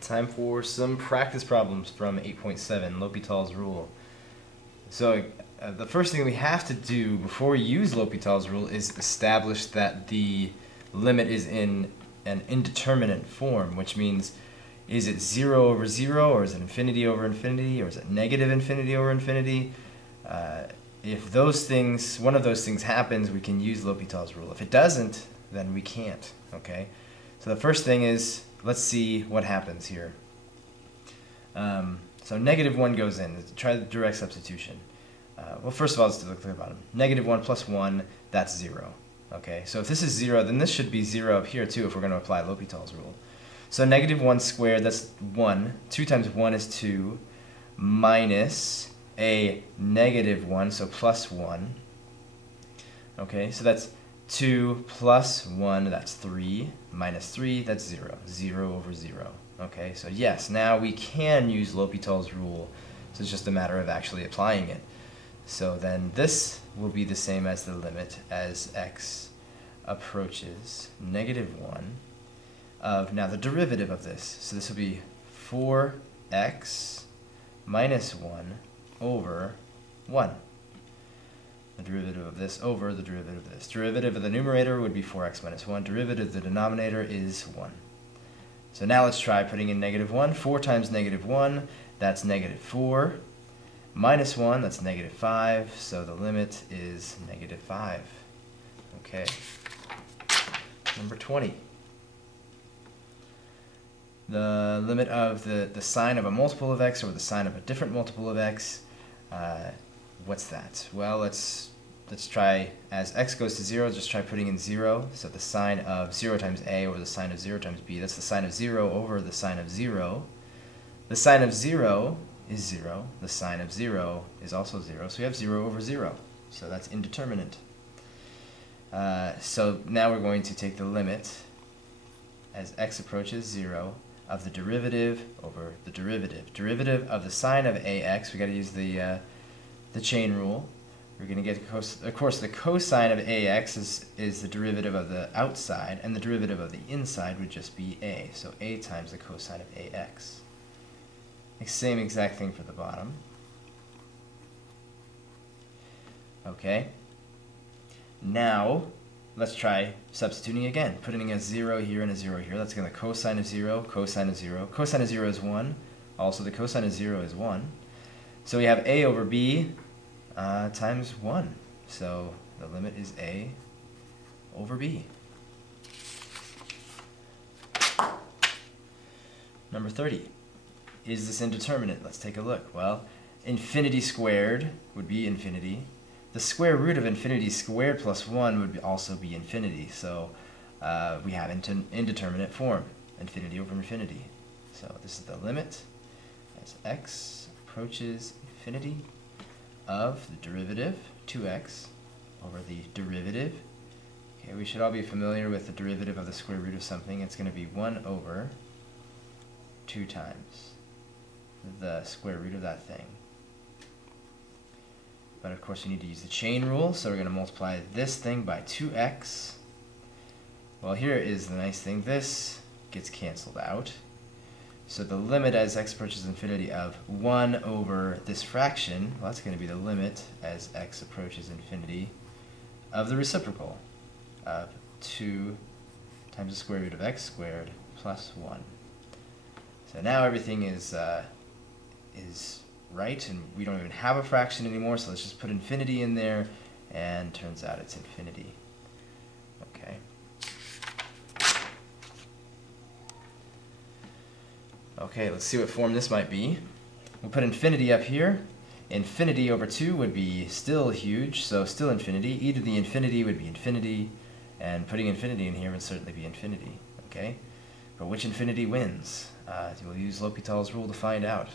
Time for some practice problems from 8.7, L'Hopital's rule. So the first thing we have to do before we use L'Hopital's rule is establish that the limit is in an indeterminate form, which means is it 0 over 0, or is it infinity over infinity, or is it negative infinity over infinity? If those things, one of those things happens, we can use L'Hopital's rule. If it doesn't, then we can't, okay? So the first thing is, let's see what happens here. So negative 1 goes in. Let's try the direct substitution. Well, first of all, let's look at the bottom. Negative 1 plus 1, that's 0. Okay, so if this is 0, then this should be 0 up here too if we're going to apply L'Hopital's rule. So negative 1 squared, that's 1. 2 times 1 is 2, minus a negative 1, so plus 1. Okay, so that's 2 plus 1, that's 3, minus 3, that's 0. 0 over 0. Okay, so yes, now we can use L'Hopital's rule, so it's just a matter of actually applying it. So then this will be the same as the limit as x approaches negative 1 of, now the derivative of this, so this will be 4x minus 1 over 1. The derivative of this over the derivative of this. Derivative of the numerator would be 4x minus 1. Derivative of the denominator is 1. So now let's try putting in negative 1. 4 times negative 1, that's negative 4. Minus 1, that's negative 5. So the limit is negative 5. Okay. Number 20. The limit of the sign of a multiple of x over the sign of a different multiple of x. What's that? Well, let's try, as x goes to 0, just try putting in 0. So the sign of 0 times a over the sign of 0 times b. That's the sign of 0 over the sign of 0. The sign of 0 is 0. The sign of 0 is also 0. So we have 0 over 0. So that's indeterminate. So now we're going to take the limit as x approaches 0 of the derivative over the derivative. Derivative of the sign of ax, we got to use the chain rule. We're going to get, of course, the cosine of ax is the derivative of the outside, and the derivative of the inside would just be a. So a times the cosine of ax. Same exact thing for the bottom. Okay. Now, let's try substituting again. Putting a 0 here and a 0 here. That's going to cosine of 0, cosine of 0. Cosine of 0 is 1. Also, the cosine of 0 is 1. So we have a over b times 1. So the limit is a over b. Number 30. Is this indeterminate? Let's take a look. Well, infinity squared would be infinity. The square root of infinity squared plus 1 would also be infinity. So we have indeterminate form, infinity over infinity. So this is the limit as x approaches infinity of the derivative, 2x, over the derivative. Okay, we should all be familiar with the derivative of the square root of something. It's going to be 1 over 2 times the square root of that thing. But of course we need to use the chain rule, so we're going to multiply this thing by 2x. Well, here is the nice thing. This gets canceled out. So the limit as x approaches infinity of 1 over this fraction, well, that's going to be the limit as x approaches infinity of the reciprocal of 2 times the square root of x squared plus 1. So now everything is right, and we don't even have a fraction anymore, so let's just put infinity in there, and turns out it's infinity. Okay. Okay, let's see what form this might be. We'll put infinity up here. Infinity over 2 would be still huge, so still infinity. E to the infinity would be infinity, and putting infinity in here would certainly be infinity. Okay, but which infinity wins? We'll use L'Hopital's rule to find out.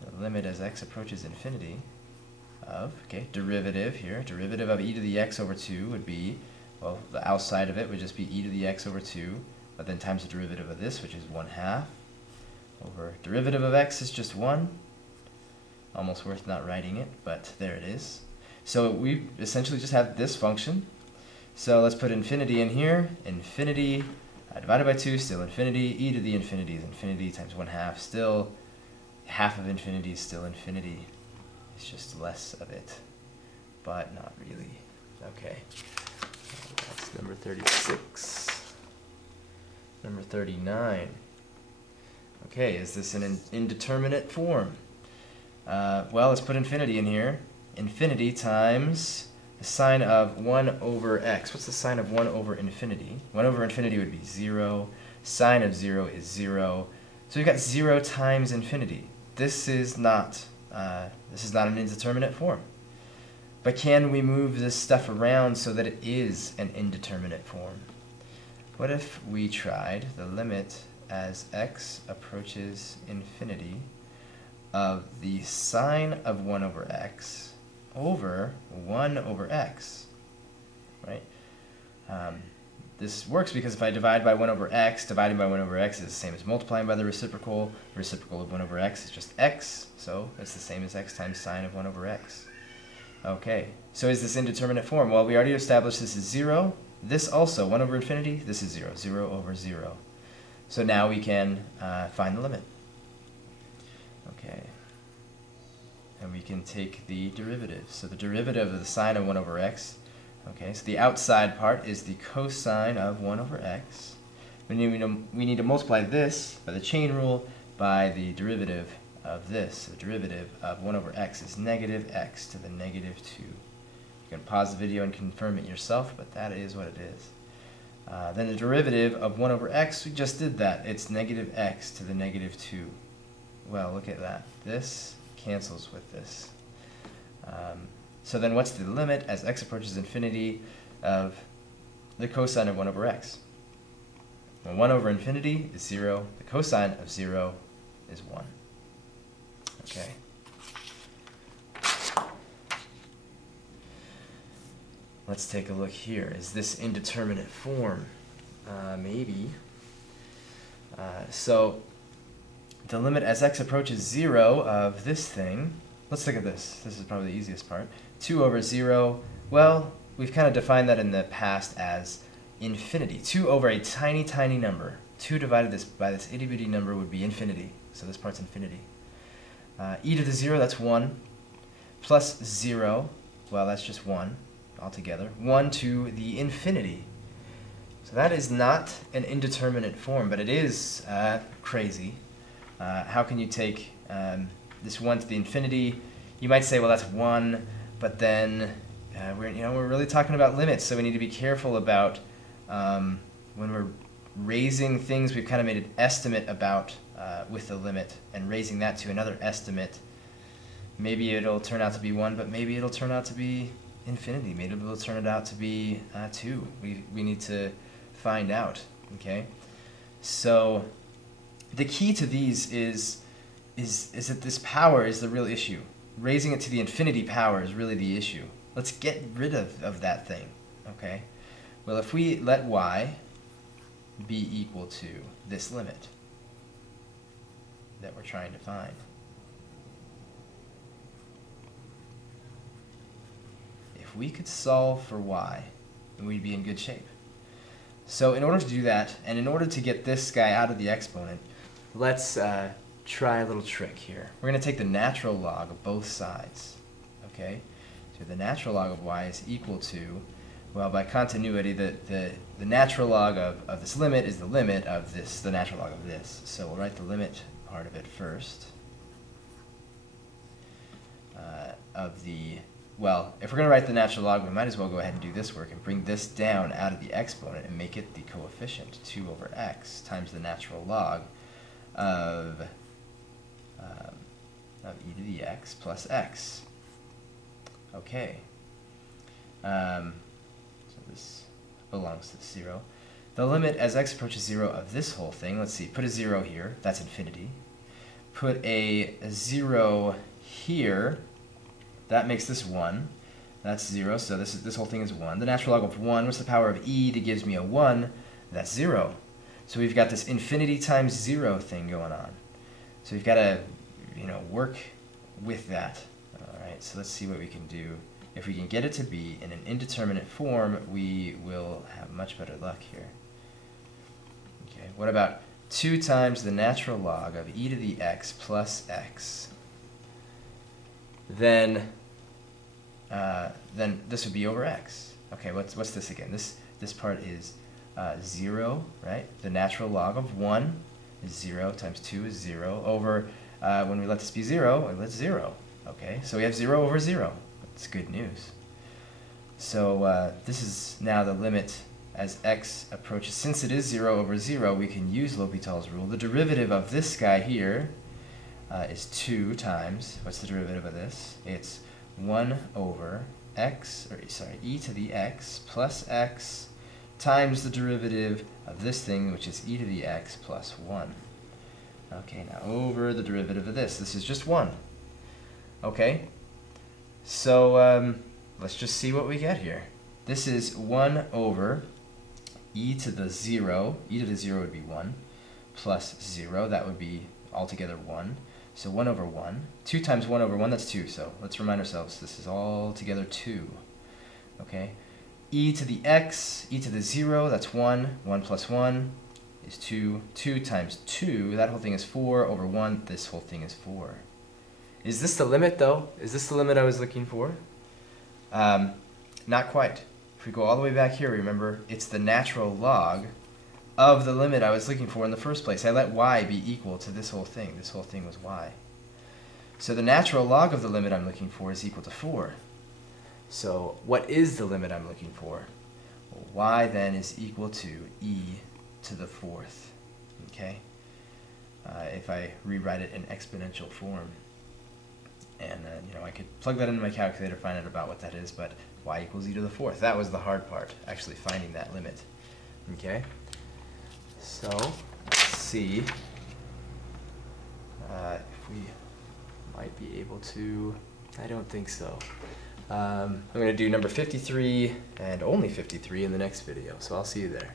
The limit as x approaches infinity of, okay, derivative here. Derivative of e to the x over 2 would be, well, the outside of it would just be e to the x over 2, but then times the derivative of this, which is 1/2, over derivative of x is just 1. Almost worth not writing it, but there it is. So we essentially just have this function. So let's put infinity in here. Infinity Divided by 2, still infinity. E to the infinity is infinity times 1/2. Still, half of infinity is still infinity. It's just less of it, but not really. Okay, that's number 36. Number 39. Okay, is this an indeterminate form? Well, let's put infinity in here. Infinity times the sine of 1 over x. What's the sine of 1 over infinity? 1 over infinity would be 0. Sine of 0 is 0. So we've got 0 times infinity. This is not an indeterminate form. But can we move this stuff around so that it is an indeterminate form? What if we tried the limit as x approaches infinity of the sine of 1 over x over 1 over x, right? This works because if I divide by 1 over x, dividing by 1 over x is the same as multiplying by the reciprocal. The reciprocal of 1 over x is just x, so it's the same as x times sine of 1 over x. Okay, so is this indeterminate form? Well, we already established this is 0. This also, 1 over infinity, this is 0. 0 over 0. So now we can find the limit. Okay. And we can take the derivative. So the derivative of the sine of 1 over x. Okay, so the outside part is the cosine of 1 over x. We need to multiply this by the chain rule by the derivative of this. The derivative of 1 over x is negative x to the negative 2. You can pause the video and confirm it yourself, but that is what it is. Then the derivative of 1 over x, we just did that. It's negative x to the negative 2. Well, look at that. This cancels with this. So then what's the limit as x approaches infinity of the cosine of 1 over x? Well, 1 over infinity is 0. The cosine of 0 is 1. Okay. Let's take a look here. Is this indeterminate form? Maybe. So the limit as x approaches 0 of this thing, let's look at this. This is probably the easiest part. 2 over 0, well, we've kind of defined that in the past as infinity. 2 over a tiny, tiny number. 2 divided by this itty-bitty number would be infinity. So this part's infinity. E to the 0, that's 1. Plus 0, well, that's just 1 altogether. 1 to the infinity. So that is not an indeterminate form, but it is crazy. How can you take this 1 to the infinity? You might say, well, that's 1, but then we're really talking about limits, so we need to be careful about when we're raising things. We've kind of made an estimate about with the limit, and raising that to another estimate. Maybe it'll turn out to be 1, but maybe it'll turn out to be infinity. Maybe it'll turn it out to be 2. We need to find out. Okay, so the key to these is that this power is the real issue. Raising it to the infinity power is really the issue. Let's get rid of that thing. Okay, well, if we let y be equal to this limit that we're trying to find, if we could solve for y, then we'd be in good shape. So in order to do that, and in order to get this guy out of the exponent, let's try a little trick here. We're going to take the natural log of both sides. Okay, so the natural log of y is equal to, well, by continuity, the natural log of this limit is the limit of this, the natural log of this. So we'll write the limit part of it first. Well, if we're going to write the natural log, we might as well go ahead and do this work and bring this down out of the exponent and make it the coefficient, 2 over x times the natural log of e to the x plus x. Okay. So this belongs to 0. The limit as x approaches 0 of this whole thing, let's see, put a 0 here, that's infinity. Put a 0 here, that makes this 1. That's 0, so this whole thing is 1. The natural log of 1, what's the power of e that gives me a 1? That's 0. So we've got this infinity times 0 thing going on. So we've got to, work with that. All right, so let's see what we can do. If we can get it to be in an indeterminate form, we will have much better luck here. what about 2 times the natural log of e to the x plus x? Then this would be over x. Okay, what's this again? This part is 0, right? The natural log of 1 is 0 times 2 is 0 over, when we let this be 0, it's 0. Okay, so we have 0 over 0. That's good news. So this is now the limit as x approaches. Since it is 0 over 0, we can use L'Hopital's rule. The derivative of this guy here is 2 times, what's the derivative of this? It's 1 over x, or sorry, e to the x plus x times the derivative of this thing, which is e to the x plus 1. Okay, now over the derivative of this. This is just 1. Okay, so let's just see what we get here. This is 1 over e to the 0. E to the 0 would be 1 plus 0. That would be altogether 1. So 1 over 1. 2 times 1 over 1, that's 2. So let's remind ourselves this is all together 2. Okay. E to the x, e to the 0, that's 1. 1 plus 1 is 2. 2 times 2, that whole thing is 4 over 1. This whole thing is 4. Is this the limit, though? Is this the limit I was looking for? Not quite. If we go all the way back here, remember, it's the natural log of the limit I was looking for in the first place. I let y be equal to this whole thing. This whole thing was y. So the natural log of the limit I'm looking for is equal to 4. So what is the limit I'm looking for? Well, y then is equal to e to the 4th. Okay? If I rewrite it in exponential form. And I could plug that into my calculator, find out about what that is, but y equals e to the 4th. That was the hard part, actually finding that limit. Okay? So, let's see if we might be able to. I don't think so. I'm going to do number 53 and only 53 in the next video, so I'll see you there.